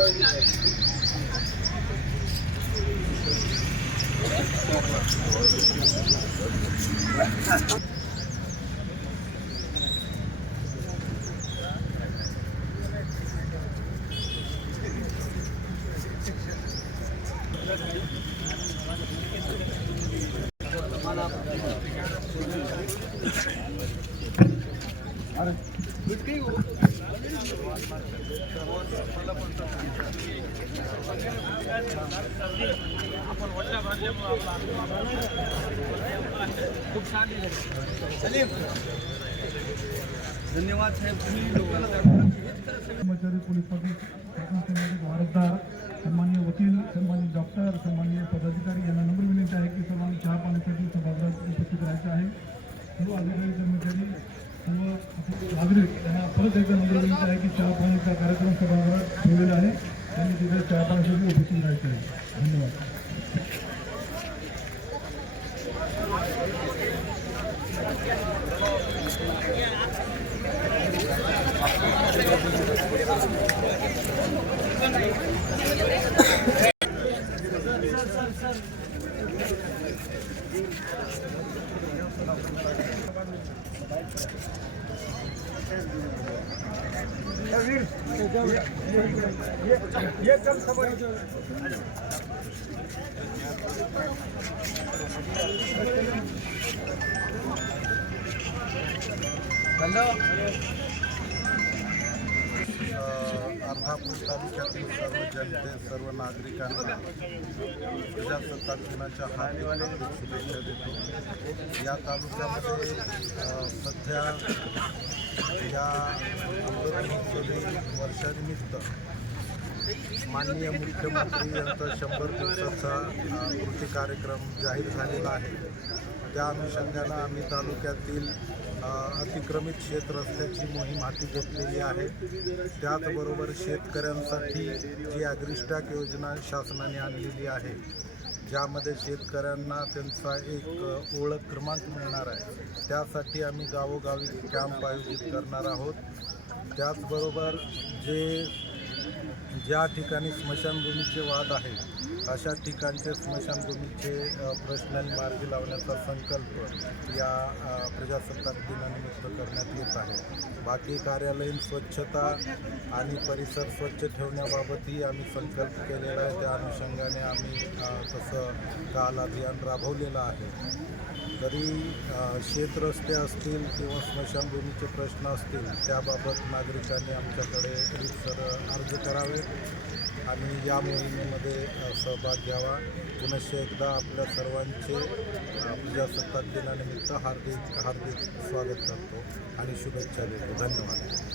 Good to go. धन्यवाद साहेब. तुम्ही कर्मचारी पोलीस भारतदार सन्मान्य वकील सन्मान्य डॉक्टर सन्मान्य पदाधिकारी यांना नम्र विनंती आहे की सर्वांनी चहा पाण्यासाठी सभागृहात उपस्थित राहायचं आहे सर्व अधिकारी कर्मचारी सर्व नागरिक यांना परत एकदा नम्र विनंती आहे की चहा पाण्याचा कार्यक्रम सभागृहात ठेवलेला आहे त्यांनी तिथे चहा पाण्यासाठी उपस्थित राहायचं आहे धन्यवाद. हेलो तालुक्यातील सर्व जनते सर्व नागरिकांना प्रजासत्ताक दिनाच्या हार्दिक शुभेच्छा देतो या तालुक्यामध्ये सध्या या अमृत महोत्सवी वर्षानिमित्त माननीय मुख्यमंत्री यांचा शंभर दिवसाचा कृती कार्यक्रम जाहीर झालेला आहे. त्या अनुषंगानं आम्ही तालुक्यातील अतिक्रमित शेत रस्त्याची मोहीम हाती घेतलेली आहे. त्याचबरोबर शेतकऱ्यांसाठी जी ॲग्रिस्टॅक योजना शासनाने आणलेली आहे ज्यामध्ये शेतकऱ्यांना त्यांचा एक ओळख क्रमांक मिळणार आहे. त्यासाठी आम्ही गावोगावी कॅम्प आयोजित करणार आहोत. त्याचबरोबर जे ज्या ठिकाणी स्मशानभूमीचे वाद आहेत अशा ठिकाणचे स्मशानभूमीचे प्रश्न मार्गी लावण्याचा संकल्प या प्रजासत्ताक दिनानिमित्त करण्यात येत आहे. बाकी कार्यालयीन स्वच्छता आणि परिसर स्वच्छ ठेवण्याबाबतही आम्ही संकल्प केलेला आहे. त्या अनुषंगाने आम्ही तसं काल अभियान राबवलेलं आहे. तरी शेतरस्ते असतील किंवा स्मशानभूमीचे प्रश्न असतील त्याबाबत नागरिकांनी आमच्याकडे रितसर अर्ज करावे आणि या मोहिमेमध्ये सहभाग घ्यावा. पुनश्च एकदा आपल्या सर्वांचे प्रजासत्ताक दिनानिमित्त हार्दिक हार्दिक स्वागत करतो आणि शुभेच्छा देतो. धन्यवाद.